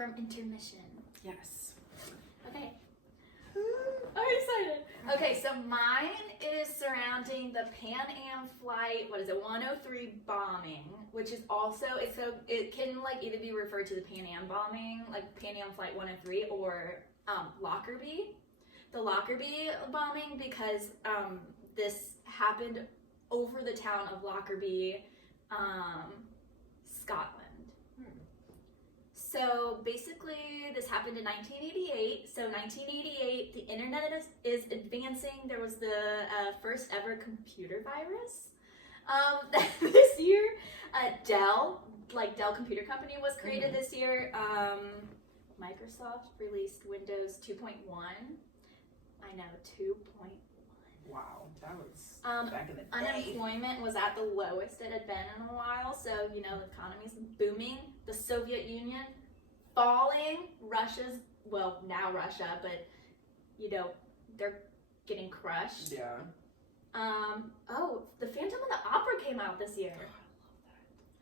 from intermission. Yes. Okay. I'm excited. Okay, so mine is surrounding the Pan Am Flight, 103 bombing, which is also, it can like either be referred to the Pan Am bombing, like Pan Am Flight 103, or Lockerbie. The Lockerbie bombing, because this happened over the town of Lockerbie, Scotland. So basically, this happened in 1988. So 1988, the internet is advancing. There was the first ever computer virus. This year, Dell Computer Company was created this year. Microsoft released Windows 2.1. I know, 2.1. Wow, that was back in the day. Unemployment was at the lowest it had been in a while. So, the economy's booming. The Soviet Union falling. Now Russia, but, they're getting crushed. Yeah. The Phantom of the Opera came out this year.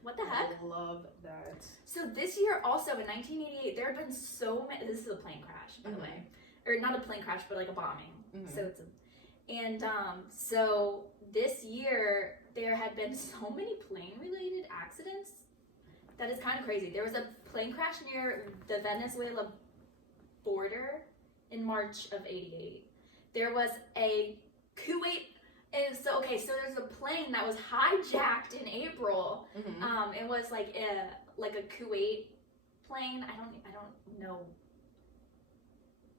What the heck? I love that. So this year also, in 1988, there had been so many, this is a plane crash, by the way. Or not a plane crash, but like a bombing. So so this year, there had been so many plane-related accidents that is kind of crazy. There was a plane crash near the Venezuela border in March of '88. There was a Kuwait. So there's a plane that was hijacked in April. It was like a Kuwait plane. I don't know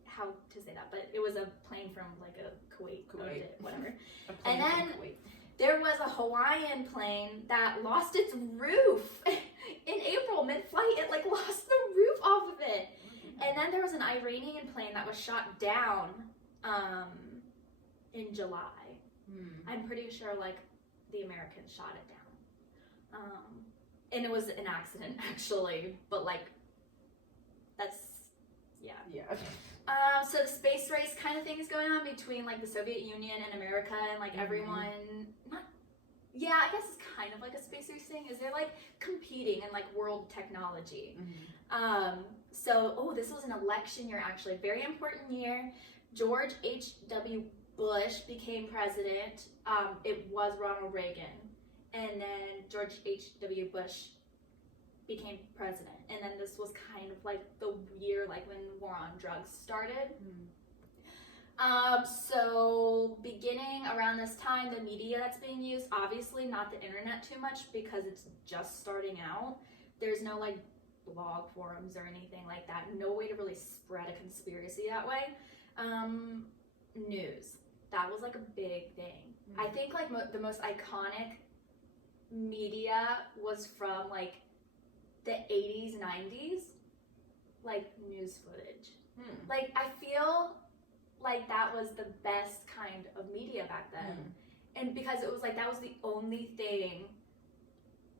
how to say that, but it was a plane from like a Kuwait. Whatever. And then there was a Hawaiian plane that lost its roof in April mid-flight. It like lost the roof off of it. And then there was an Iranian plane that was shot down in July. I'm pretty sure like the Americans shot it down. And it was an accident actually, but like that's so the space race kind of thing is going on between like the Soviet Union and America, and like everyone I guess it's kind of like a space race thing, is they're like competing in like world technology. This was an election year, actually, very important year. George H.W. Bush became president. It was Ronald Reagan, and then George H.W. Bush became president, and then this was kind of like the year like when war on drugs started. So beginning around this time, the media that's being used, obviously not the internet too much because it's just starting out. There's no like blog forums or anything like that. No way to really spread a conspiracy that way. News. That was like a big thing. I think like the most iconic media was from like the 80s, 90s, like news footage. Like I feel like that was the best kind of media back then. And because it was like, that was the only thing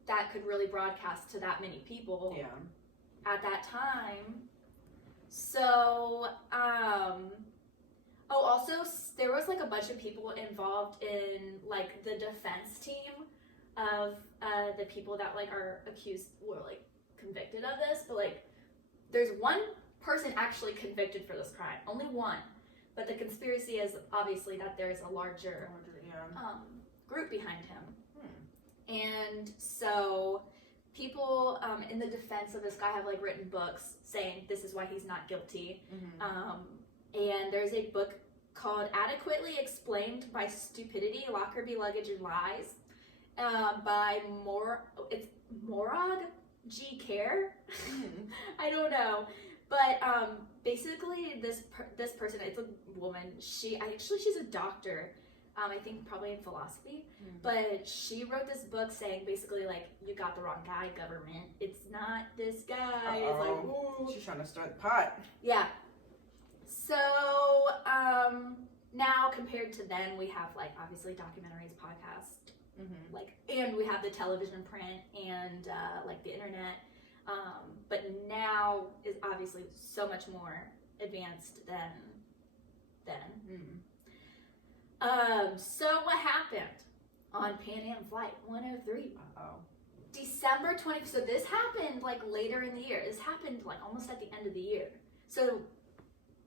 that could really broadcast to that many people at that time. So, also there was like a bunch of people involved in like the defense team of the people that like are accused or like convicted of this, but like there's one person actually convicted for this crime, only one. But the conspiracy is obviously that there's a larger group behind him. And so people in the defense of this guy have like written books saying this is why he's not guilty. And there's a book called Adequately Explained by Stupidity, Lockerbie, Luggage, and Lies by Morag G. Care. I don't know. But basically this person, it's a woman, she's a doctor, I think probably in philosophy, but she wrote this book saying basically like, you got the wrong guy, government. It's not this guy. It's like, ooh. She's trying to start the pot. Yeah. So now compared to then, we have like obviously documentaries, podcasts, like, and we have the television, print, and like the internet. But now is obviously so much more advanced than then. So what happened on Pan Am Flight 103? December 20th. So this happened like later in the year. This happened like almost at the end of the year. So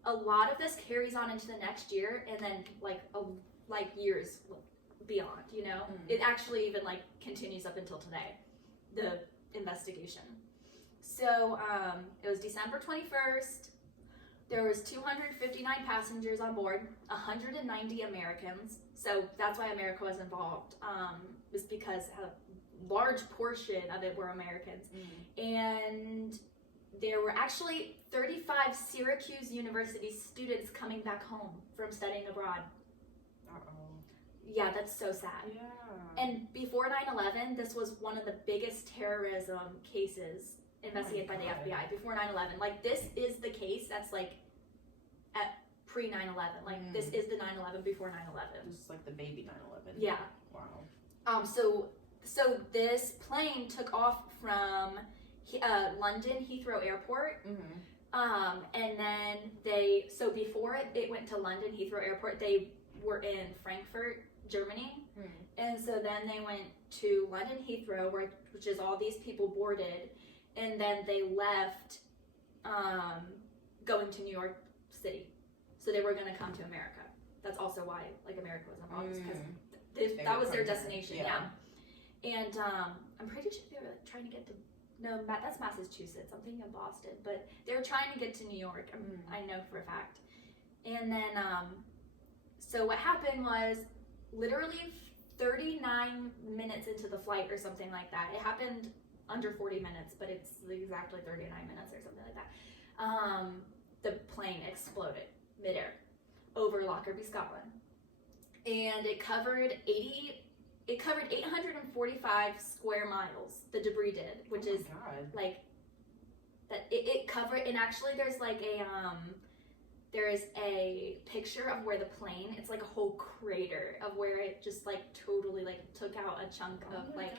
a lot of this carries on into the next year, and then like years beyond. You know, it actually even like continues up until today. The investigation. So it was December 21st. There was 259 passengers on board, 190 Americans. So that's why America was involved. Was because a large portion of it were Americans. And there were actually 35 Syracuse University students coming back home from studying abroad. Yeah, that's so sad. Yeah. And before 9/11, this was one of the biggest terrorism cases investigated by the FBI. Before 9/11, like this is the case that's like at pre 9/11. Like this is the 9/11 before 9/11. This is like the baby 9/11. Yeah. Wow. So this plane took off from London Heathrow Airport. And then before it went to London Heathrow Airport, they were in Frankfurt, Germany. And so then they went to London Heathrow, which is all these people boarded, and then they left going to New York City. So they were going to come to America. That's also why like America was involved, because that was their destination. Yeah. And I'm pretty sure they were trying to get to, no, that's Massachusetts. I'm thinking of Boston, but they were trying to get to New York. I know for a fact. And then, so what happened was literally 39 minutes into the flight or something like that. It happened under 40 minutes, but it's exactly 39 minutes or something like that. The plane exploded midair over Lockerbie, Scotland. And it covered 845 square miles, the debris did, which is like that it covered. And actually there's like there is a picture of where the plane, it's like a whole crater of where it just like totally like took out a chunk of like,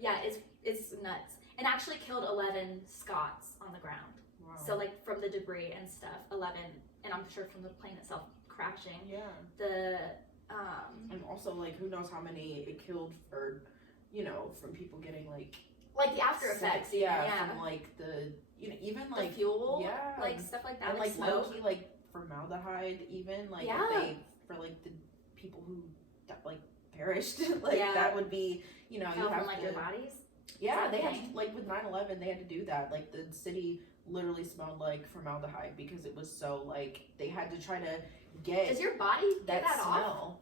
yeah, it's nuts. And actually killed 11 Scots on the ground. Wow. So like from the debris and stuff, 11, and I'm sure from the plane itself crashing. Yeah. And also like who knows how many it killed for, you know, from people getting like the after effects. Yeah. From like the, you know, even like the fuel, like stuff like that, and like low key like formaldehyde, even like if they, for like the people who like perished, like that would be, you know, you have from, like to, their bodies. Yeah, they had to, like with 9/11, they had to do that. Like the city literally smelled like formaldehyde because it was so like they had to try to get. Does your body get that smell?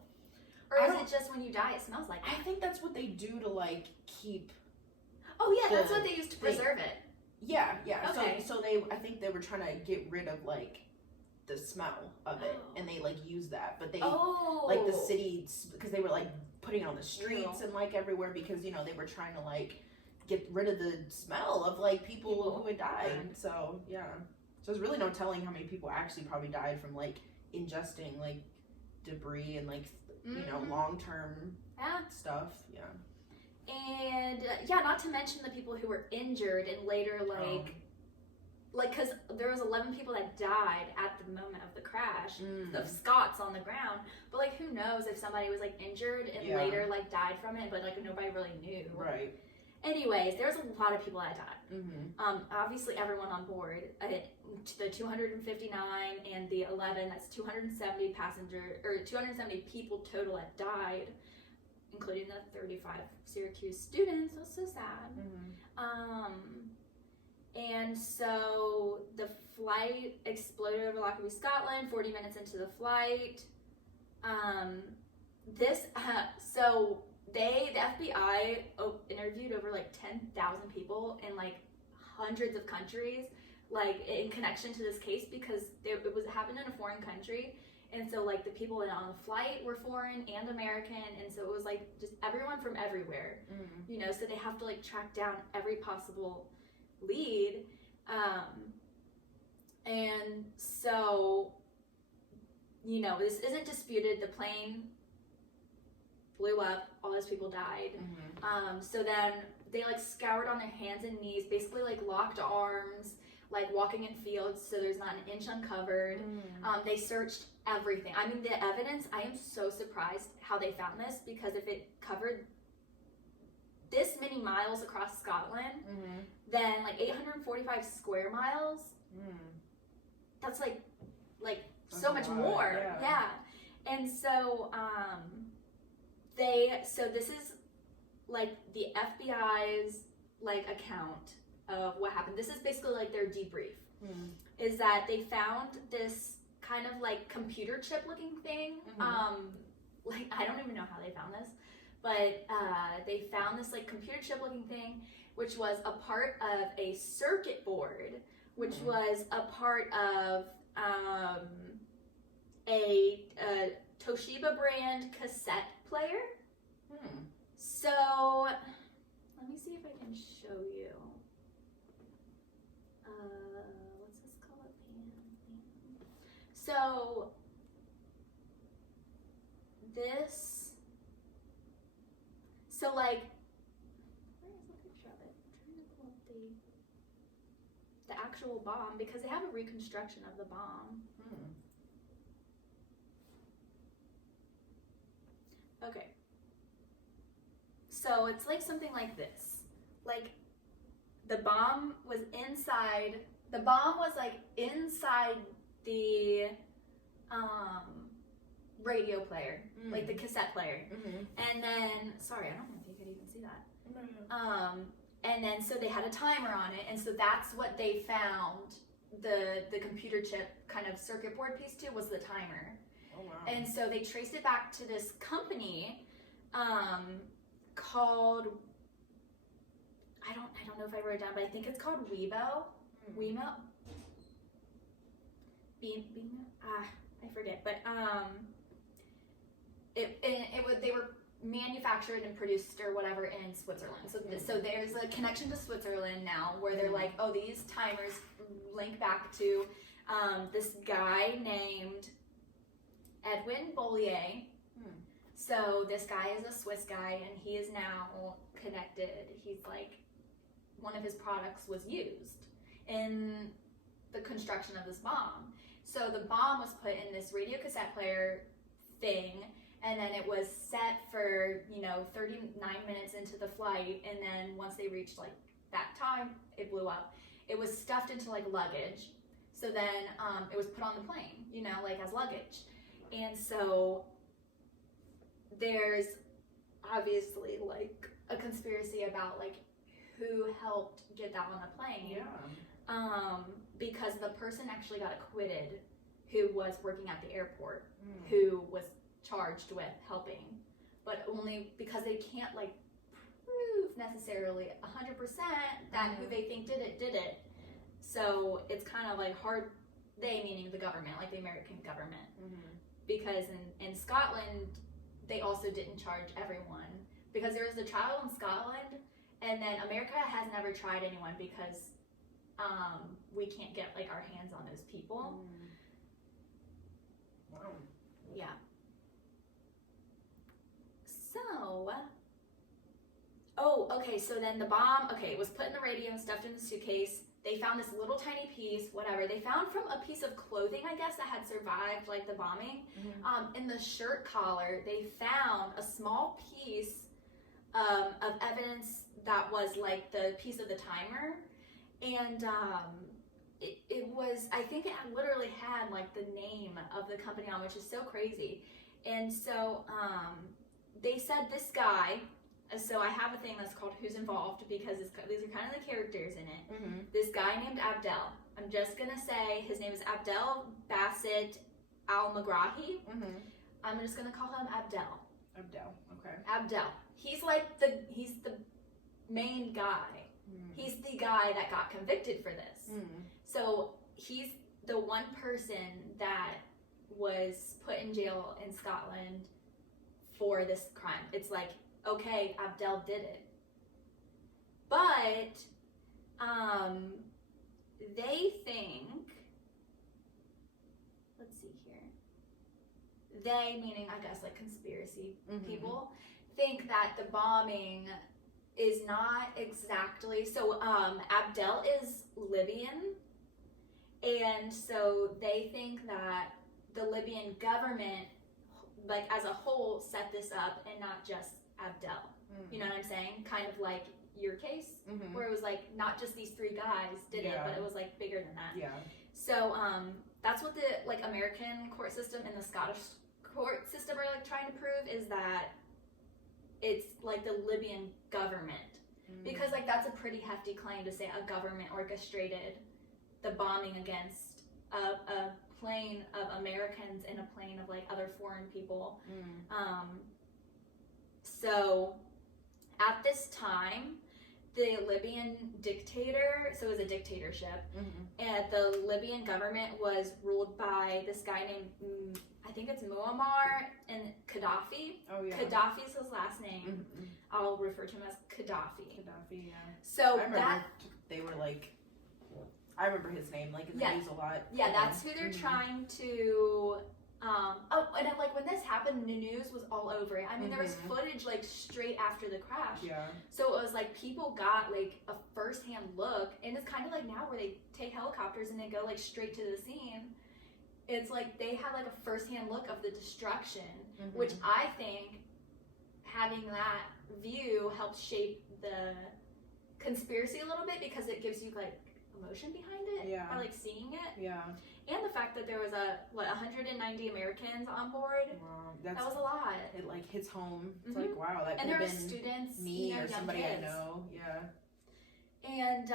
Or is it just when you die it smells like that? I think that's what they do to like keep. Oh yeah, that's what they used to preserve it. Yeah. Okay. So I think they were trying to get rid of like the smell of it, and they like use that, but they like the city, because they were like putting it on the streets and like everywhere, because you know they were trying to like get rid of the smell of like people who had died. So yeah, so there's really no telling how many people actually probably died from like ingesting like debris and like you know long-term stuff. And not to mention the people who were injured and later like because there was 11 people that died at the moment of the crash of Scots on the ground, but like who knows if somebody was like injured and later like died from it, but like nobody really knew. Right. Anyways, there's a lot of people that died. Obviously everyone on board, the 259 and the 11, that's 270 people total that died, including the 35 Syracuse students. That's so sad. And so the flight exploded over Lockerbie, Scotland, 40 minutes into the flight. So the FBI interviewed over like 10,000 people in like hundreds of countries, like in connection to this case, because it happened in a foreign country. And so like the people on the flight were foreign and American, and so it was like just everyone from everywhere, you know, so they have to like track down every possible lead. And so, you know, this isn't disputed. The plane blew up, all those people died. So then they like scoured on their hands and knees, basically like locked arms, like walking in fields so there's not an inch uncovered. They searched everything. I mean, the evidence, I am so surprised how they found this, because if it covered this many miles across Scotland, then like 845 square miles. That's like that's so much more. Yeah. And so so this is like the FBI's like account of what happened. This is basically like their debrief. Is that they found this kind of like computer chip looking thing. Like I don't even know how they found this, but they found this like computer chip looking thing, which was a part of a circuit board, which was a part of a Toshiba brand cassette player. So let me see if I can show you. What's this called? So this, so like, where is the picture of it? I'm trying to pull up the actual bomb because they have a reconstruction of the bomb. Okay. So it's like something like this. Like the bomb was inside, the bomb was like inside the radio player, like the cassette player. And then, sorry, I don't know if you could even see that. And then so they had a timer on it, and so that's what they found the computer chip kind of circuit board piece to was the timer. Oh, wow. And so they traced it back to this company called, I don't know if I wrote it down, but I think it's called Wemo. I forget, but they were manufactured and produced or whatever in Switzerland. So there's a connection to Switzerland now where they're like, oh, these timers link back to this guy named Edwin Bollier. So this guy is a Swiss guy, and he is now connected. He's like, one of his products was used in the construction of this bomb. So the bomb was put in this radio cassette player thing, and then it was set for, 39 minutes into the flight, and then once they reached like that time, it blew up. It was stuffed into like luggage. So then it was put on the plane, like as luggage. And so there's obviously like a conspiracy about like who helped get that on the plane. Because the person actually got acquitted who was working at the airport, who was charged with helping, but only because they can't like prove necessarily 100% that who they think did it. So it's kind of like hard, they meaning the government, like the American government, because in Scotland, they also didn't charge everyone because there was a trial in Scotland, and then America has never tried anyone because we can't get like our hands on those people. Wow. Yeah. So, okay, so then the bomb, it was put in the radio and stuffed in the suitcase. They found this little tiny piece, whatever. They found from a piece of clothing, I guess, that had survived like the bombing. In the shirt collar, they found a small piece of evidence that was like the piece of the timer. And it was, I think it literally had like the name of the company on, which is so crazy. And so they said this guy, so I have a thing that's called Who's Involved because these are kind of the characters in it. This guy named Abdel. I'm just going to say his name is Abdel Basit Al-Magrahi. I'm just going to call him Abdel. Abdel, okay. Abdel. He's the main guy. He's the guy that got convicted for this. So he's the one person that was put in jail in Scotland for this crime. It's like, okay, Abdel did it. But they think, let's see here. They, meaning I guess like conspiracy people, think that the bombing is not exactly, so Abdel is Libyan, and so they think that the Libyan government, like as a whole, set this up and not just Abdel. You know what I'm saying? Kind of like your case, where it was like not just these 3 guys did it, but it was like bigger than that. Yeah. So that's what the like American court system and the Scottish court system are like trying to prove, is that it's like the Libyan government, because like that's a pretty hefty claim to say a government orchestrated the bombing against a plane of Americans and a plane of like other foreign people. So at this time, the Libyan dictator, so it was a dictatorship, and the Libyan government was ruled by this guy named, I think it's Muammar and Gaddafi. Oh yeah. Gaddafi's his last name. I'll refer to him as Gaddafi. Gaddafi, yeah. So I remember they were like, I remember his name like in the news a lot. Yeah, that's who they're trying to. And then, like when this happened, the news was all over it. I mean, there was footage like straight after the crash. Yeah. So it was like people got like a first-hand look, and it's kind of like now where they take helicopters and they go like straight to the scene. It's like they had like a first-hand look of the destruction, which I think having that view helps shape the conspiracy a little bit, because it gives you like emotion behind it, or like seeing it. Yeah. And the fact that there was 190 Americans on board. Wow, that was a lot. It like hits home. It's like, wow, that could and there have were been students, me or somebody kids. I know. Yeah. And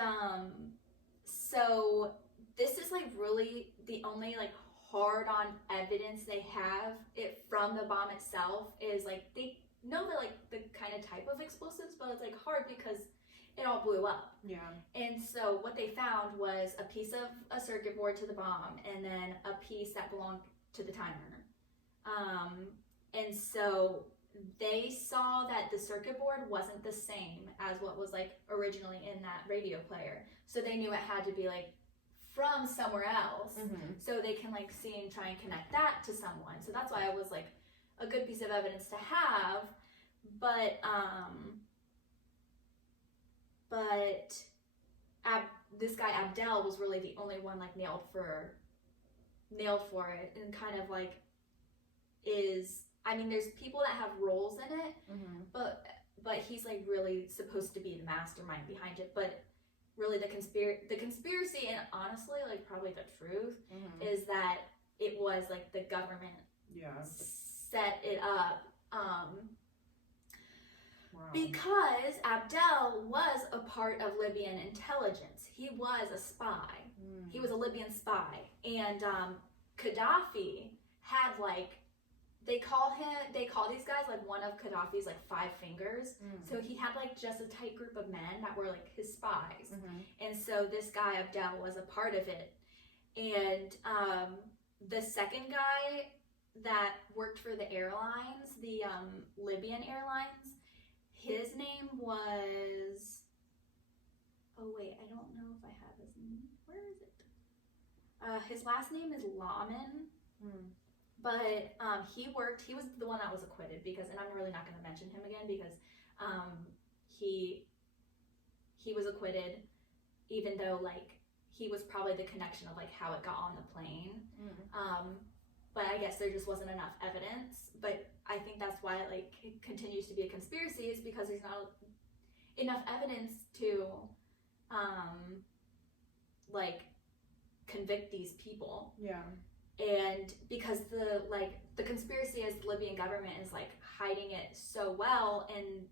so this is like really the only like hard on evidence they have it from the bomb itself, is like they know that like the kind of type of explosives, but it's like hard because it all blew up. Yeah. And so what they found was a piece of a circuit board to the bomb, and then a piece that belonged to the timer. And so they saw that the circuit board wasn't the same as what was like originally in that radio player. So they knew it had to be like from somewhere else. So they can like see and try and connect that to someone. So that's why it was like a good piece of evidence to have. But this guy Abdel was really the only one like nailed for it, and kind of like is, I mean, there's people that have roles in it, but he's like really supposed to be the mastermind behind it. But really the conspiracy, and honestly like probably the truth, is that it was like the government set it up. Wow. Because Abdel was a part of Libyan intelligence. He was a spy. He was a Libyan spy. And Gaddafi had like, they call these guys like one of Gaddafi's like 5 fingers. So he had like just a tight group of men that were like his spies. And so this guy Abdel was a part of it. And the second guy that worked for the airlines, the Libyan airlines, his name was, oh wait, I don't know if I have his name. Where is it? His last name is Laman. But he was the one that was acquitted, because, and I'm really not going to mention him again, because he was acquitted, even though like he was probably the connection of like how it got on the plane. But I guess there just wasn't enough evidence. But I think that's why like it continues to be a conspiracy, is because there's not enough evidence to like convict these people. Yeah. And because the conspiracy is the Libyan government is like hiding it so well, and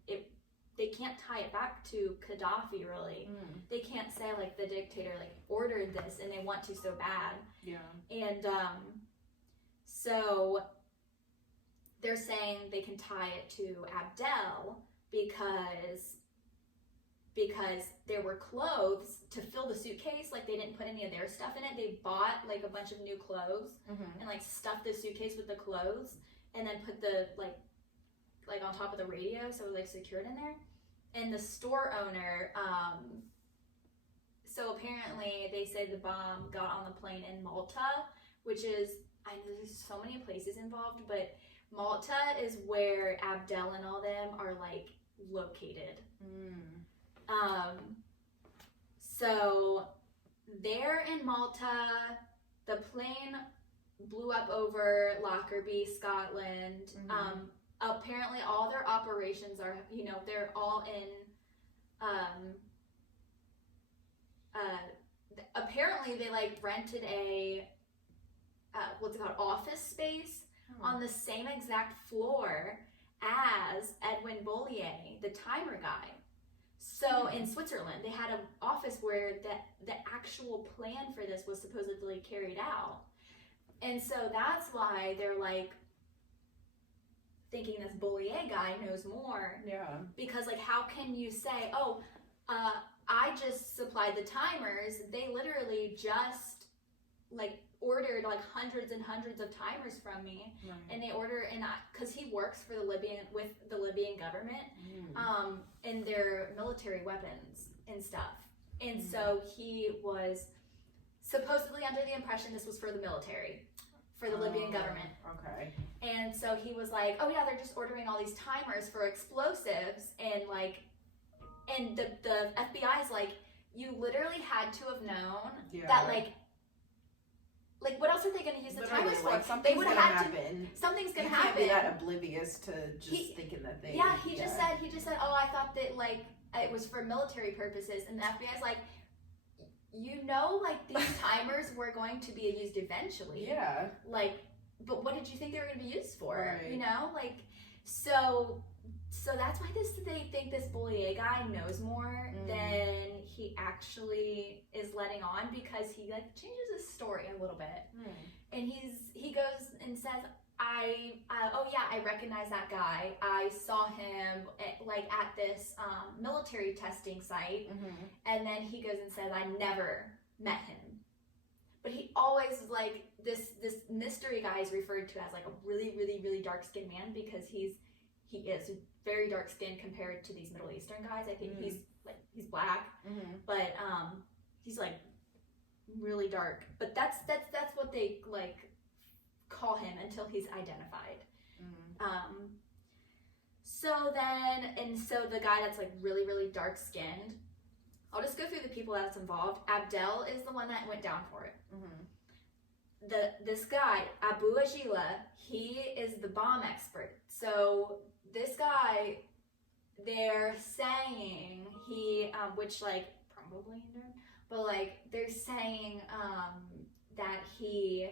they can't tie it back to Gaddafi really. They can't say like the dictator like ordered this and they want to so bad. Yeah. And so they're saying they can tie it to Abdel because there were clothes to fill the suitcase. Like they didn't put any of their stuff in it. They bought like a bunch of new clothes and like stuffed the suitcase with the clothes, and then put the like on top of the radio, so it was like secured in there. And the store owner, so apparently they say the bomb got on the plane in Malta, which is, I know there's so many places involved, but Malta is where Abdel and all them are like located. So they're in Malta. The plane blew up over Lockerbie, Scotland. apparently all their operations are, you know, they're all in, apparently they like rented a, what's it called, office space on the same exact floor as Edwin Bollier, the timer guy. So in Switzerland, they had an office where the actual plan for this was supposedly carried out. And so that's why they're like thinking this Bollier guy knows more. Yeah. Because like, how can you say, oh, I just supplied the timers. They literally just like ordered like hundreds and hundreds of timers from me, right. And they order, and because he works for the Libyan government, in their military weapons and stuff, and so he was supposedly under the impression this was for the military, for the Libyan government. Okay. And so he was like, oh yeah, they're just ordering all these timers for explosives, and like, and the FBI is like, you literally had to have known that like what else are they going to use the timers for? Like, they would have had happen. Something's going to You happen. can't be that oblivious to just thinking that they. Yeah, he just said, oh, I thought that like it was for military purposes, and the FBI's like, you know, like these timers were going to be used eventually. Yeah. Like, but what did you think they were going to be used for? Right. You know, like, so that's why they think this Bollier guy knows more than he actually is letting on, because he like changes his story a little bit, and he goes and says, oh yeah, I recognize that guy. I saw him at this military testing site, and then he goes and says, I never met him, but he always like this mystery guy is referred to as like a really really really dark skinned man, because he is very dark skinned compared to these Middle Eastern guys. I think he's black, but he's like really dark. But that's what they like call him until he's identified. So the guy that's like really really dark skinned, I'll just go through the people that's involved. Abdel is the one that went down for it. This guy Abu Ajila, he is the bomb expert. So this guy, they're saying he, which like probably, but like they're saying that he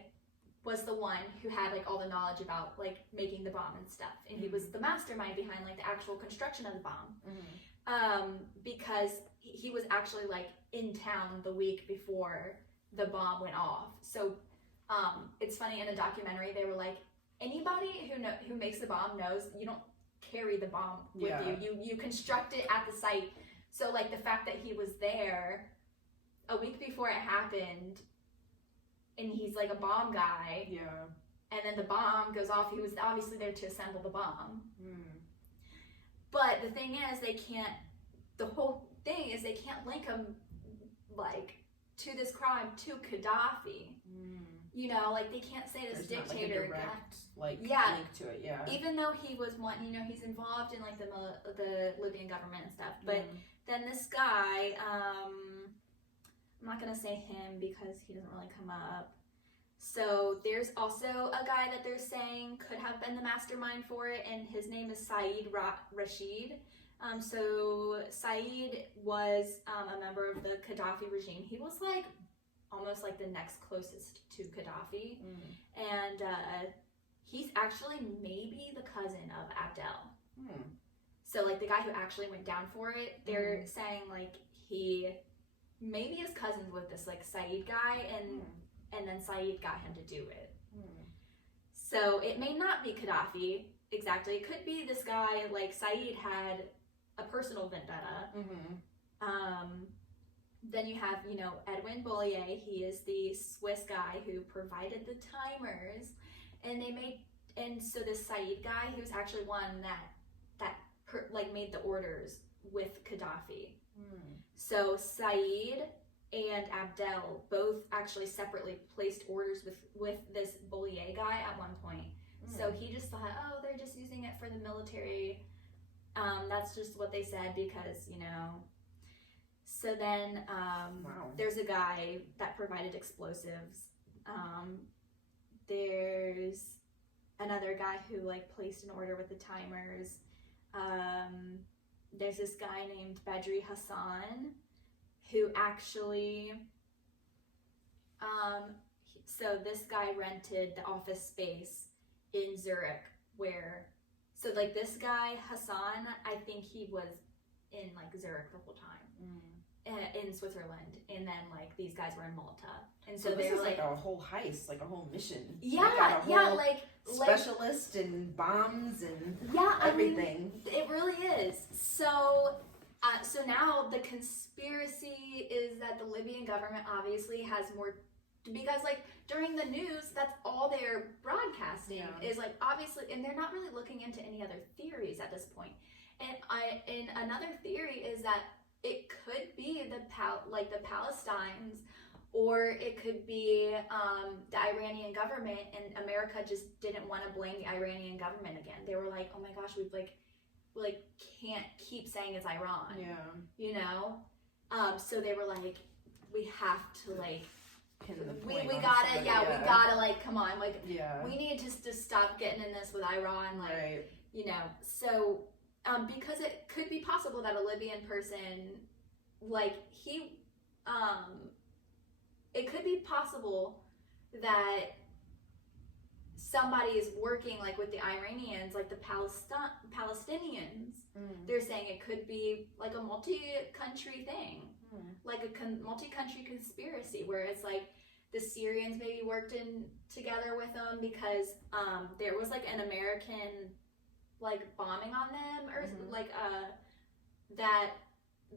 was the one who had like all the knowledge about like making the bomb and stuff, and he was the mastermind behind like the actual construction of the bomb, because he was actually like in town the week before the bomb went off. So it's funny, in a documentary they were like, anybody who makes the bomb knows you don't carry the bomb with you construct it at the site. So like the fact that he was there a week before it happened, and he's like a bomb guy, and then the bomb goes off, he was obviously there to assemble the bomb. But the thing is, the whole thing is they can't link him like to this crime to Gaddafi. You know, like they can't say this dictator link to it. Even though he was one, you know, he's involved in like the Libyan government and stuff. But then this guy, I'm not gonna say him because he doesn't really come up. So there's also a guy that they're saying could have been the mastermind for it, and his name is Saeed Rashid. So Saeed was a member of the Gaddafi regime. He was like almost like the next closest to Gaddafi, and he's actually maybe the cousin of Abdel. So like the guy who actually went down for it, they're saying like he maybe is cousins with this like Saeed guy, and then Saeed got him to do it. So it may not be Gaddafi exactly. It could be this guy. Like Saeed had a personal vendetta. Then you have, you know, Edwin Bollier. He is the Swiss guy who provided the timers, and so this Saeed guy, he was actually one that made the orders with Gaddafi. So Saeed and Abdel both actually separately placed orders with this Bollier guy at one point. So he just thought, oh, they're just using it for the military. That's just what they said because, you know. So then there's a guy that provided explosives. There's another guy who like placed an order with the timers. There's this guy named Badri Hassan who actually so this guy rented the office space in Zurich where, so like this guy Hassan, I think he was in like Zurich the whole time, in Switzerland, and then like these guys were in Malta, and so they this were is like a whole heist, like a whole mission. Yeah, like specialist and bombs and I everything. mean, it really is. So now the conspiracy is that the Libyan government obviously has more, because like during the news, that's all they're broadcasting is like obviously, and they're not really looking into any other theories at this point. And another theory is that it could be the Palestinians, or it could be the Iranian government, and America just didn't want to blame the Iranian government again. They were like, oh my gosh, we can't keep saying it's Iran. Yeah. You know? So they were like, we have to like, we gotta like, come on, like, we need to stop getting in this with Iran, like, you know. So because it could be possible that a Libyan person, like it could be possible that somebody is working like with the Iranians, like the Palestinians. They're saying it could be like a multi-country thing, like a multi-country conspiracy where it's like the Syrians maybe worked in together with them because there was like an American like bombing on them, or like that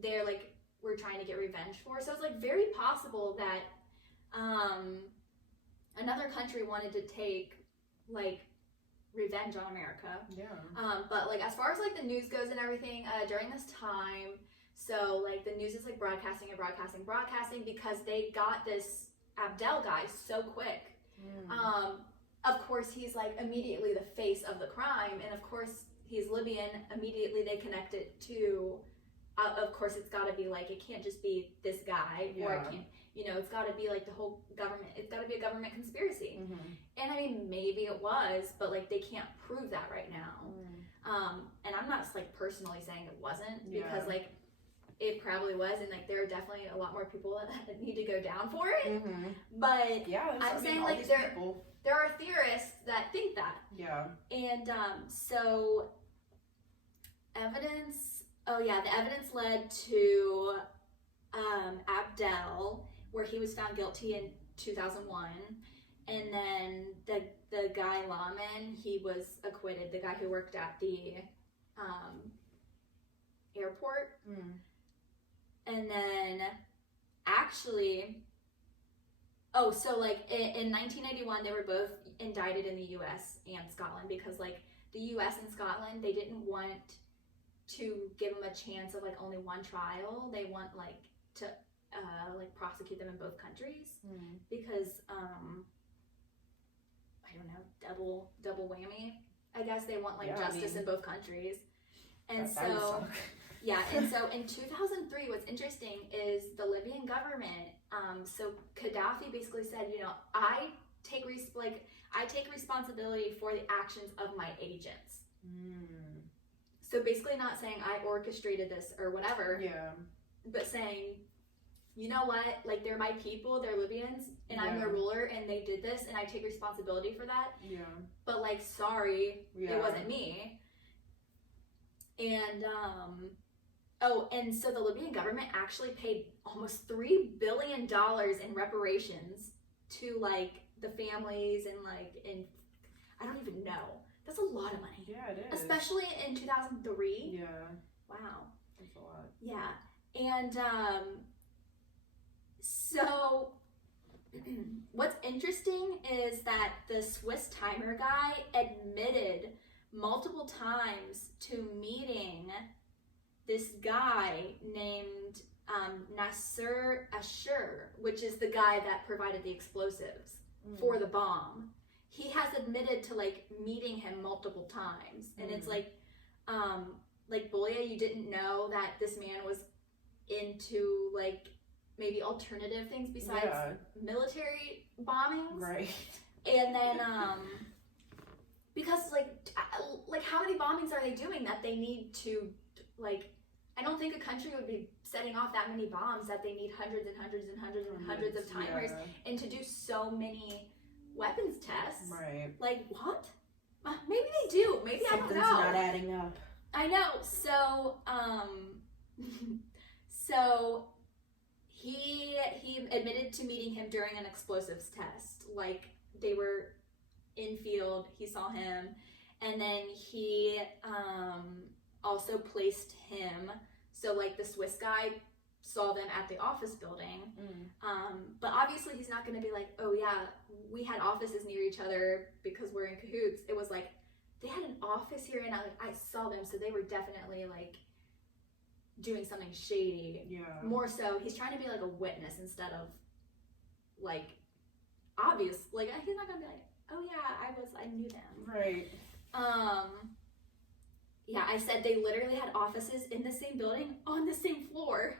they're like were trying to get revenge for. So it's like very possible that another country wanted to take like revenge on America. But like as far as like the news goes and everything, during this time, so like the news is like broadcasting because they got this Abdel guy so quick. Of course he's like immediately the face of the crime, and of course he's Libyan. Immediately they connect it to of course it's got to be like, it can't just be this guy, or it can't, you know, it's got to be like the whole government, it's got to be a government conspiracy. And I mean, maybe it was, but like they can't prove that right now. And I'm not like personally saying it wasn't, because like it probably was, and like there are definitely a lot more people that need to go down for it. But I'm saying like there are theorists that think that. And so evidence. The evidence led to Abdel, where he was found guilty in 2001, and then the guy Laman, he was acquitted. The guy who worked at the airport. And then actually, so like in 1981, they were both indicted in the U.S. and Scotland, because like the U.S. and Scotland, they didn't want to give them a chance of like only one trial. They want like to like prosecute them in both countries, because I don't know, double whammy, I guess. They want like justice in both countries. And so and so in 2003, what's interesting is the Libyan government, so Gaddafi basically said, you know, I take responsibility for the actions of my agents. So basically not saying I orchestrated this or whatever, but saying, you know what, like they're my people, they're Libyans, and I'm their ruler, and they did this, and I take responsibility for that. But like, sorry, it wasn't me. And and so the Libyan government actually paid almost $3 billion in reparations to like the families, and like I don't even know. That's a lot of money. Yeah, it is. Especially in 2003. Yeah. Wow. That's a lot. Yeah. And so what's interesting is that the Swiss timer guy admitted multiple times to meeting this guy named Nasser Ashur, which is the guy that provided the explosives for the bomb. He has admitted to like meeting him multiple times, and it's like Bolia, you didn't know that this man was into like maybe alternative things besides military bombings, right? And then because like how many bombings are they doing that they need to, like, I don't think a country would be setting off that many bombs that they need hundreds and hundreds and hundreds and hundreds of timers, and to do so many weapons tests. Right. Like, what? Maybe they do. Maybe Something's I don't know. not adding up. I know. So, so he admitted to meeting him during an explosives test. Like, they were in field, he saw him, and then he also placed him, so like the Swiss guy saw them at the office building. But obviously he's not going to be like, oh yeah, we had offices near each other because we're in cahoots. It was like, they had an office here and I saw them, so they were definitely like doing something shady. Yeah. More so, he's trying to be like a witness instead of like obvious. Like, he's not gonna be like, oh yeah, I knew them. Right. Yeah, I said they literally had offices in the same building on the same floor.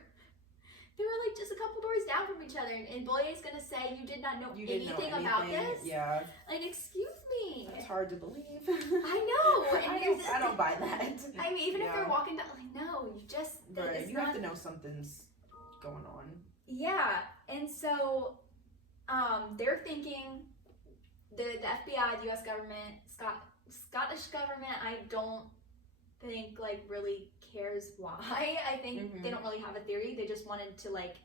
They were like just a couple doors down from each other, and Boyer's gonna say you did not know anything about this. Yeah. Like, excuse me. It's hard to believe. I know. And I don't buy that. I mean, even if they're walking down, like, no, you just right. You have to know something's going on. Yeah, and so, they're thinking the FBI, the U.S. government, Scottish government, I don't think like really cares why. I think they don't really have a theory. They just wanted to like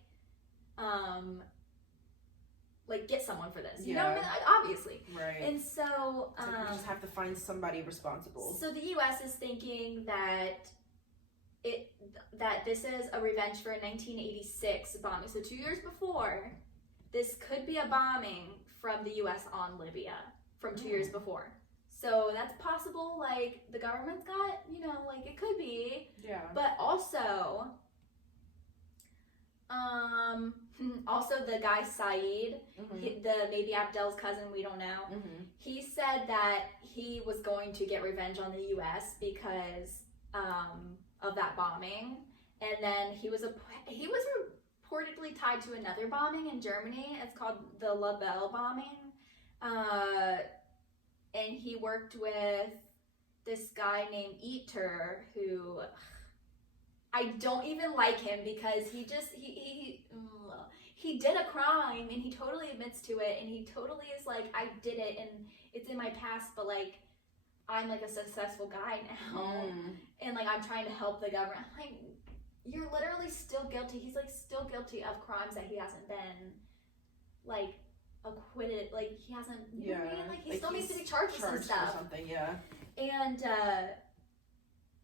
get someone for this. You know what I mean? Like, obviously. Right. And so we just have to find somebody responsible. So the U.S. is thinking that this is a revenge for a 1986 bombing. So 2 years before, this could be a bombing from the U.S. on Libya from 2 years before. So that's possible, like, the government's got, you know, like, it could be. Yeah. But also, the guy Saeed, maybe Abdel's cousin, we don't know, he said that he was going to get revenge on the U.S. because of that bombing. And then he was reportedly tied to another bombing in Germany. It's called the La Belle bombing. And he worked with this guy named Eater, who I don't even like him because he did a crime and he totally admits to it, and he totally is like, I did it and it's in my past, but like I'm like a successful guy now, and like I'm trying to help the government. I'm like, you're literally still guilty. He's like still guilty of crimes that he hasn't been like acquitted, like he hasn't, you know what I mean? Like he still needs to be charged with some stuff. Or something, yeah. And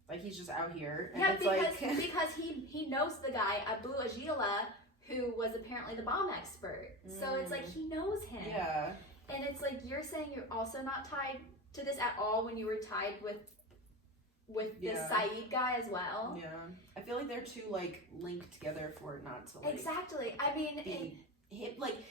like he's just out here. And yeah, it's because he knows the guy Abu Ajila, who was apparently the bomb expert. So it's like he knows him. Yeah. And it's like you're saying you're also not tied to this at all when you were tied with this Saeed guy as well. Yeah. I feel like they're too like linked together for it not to like exactly. I mean, like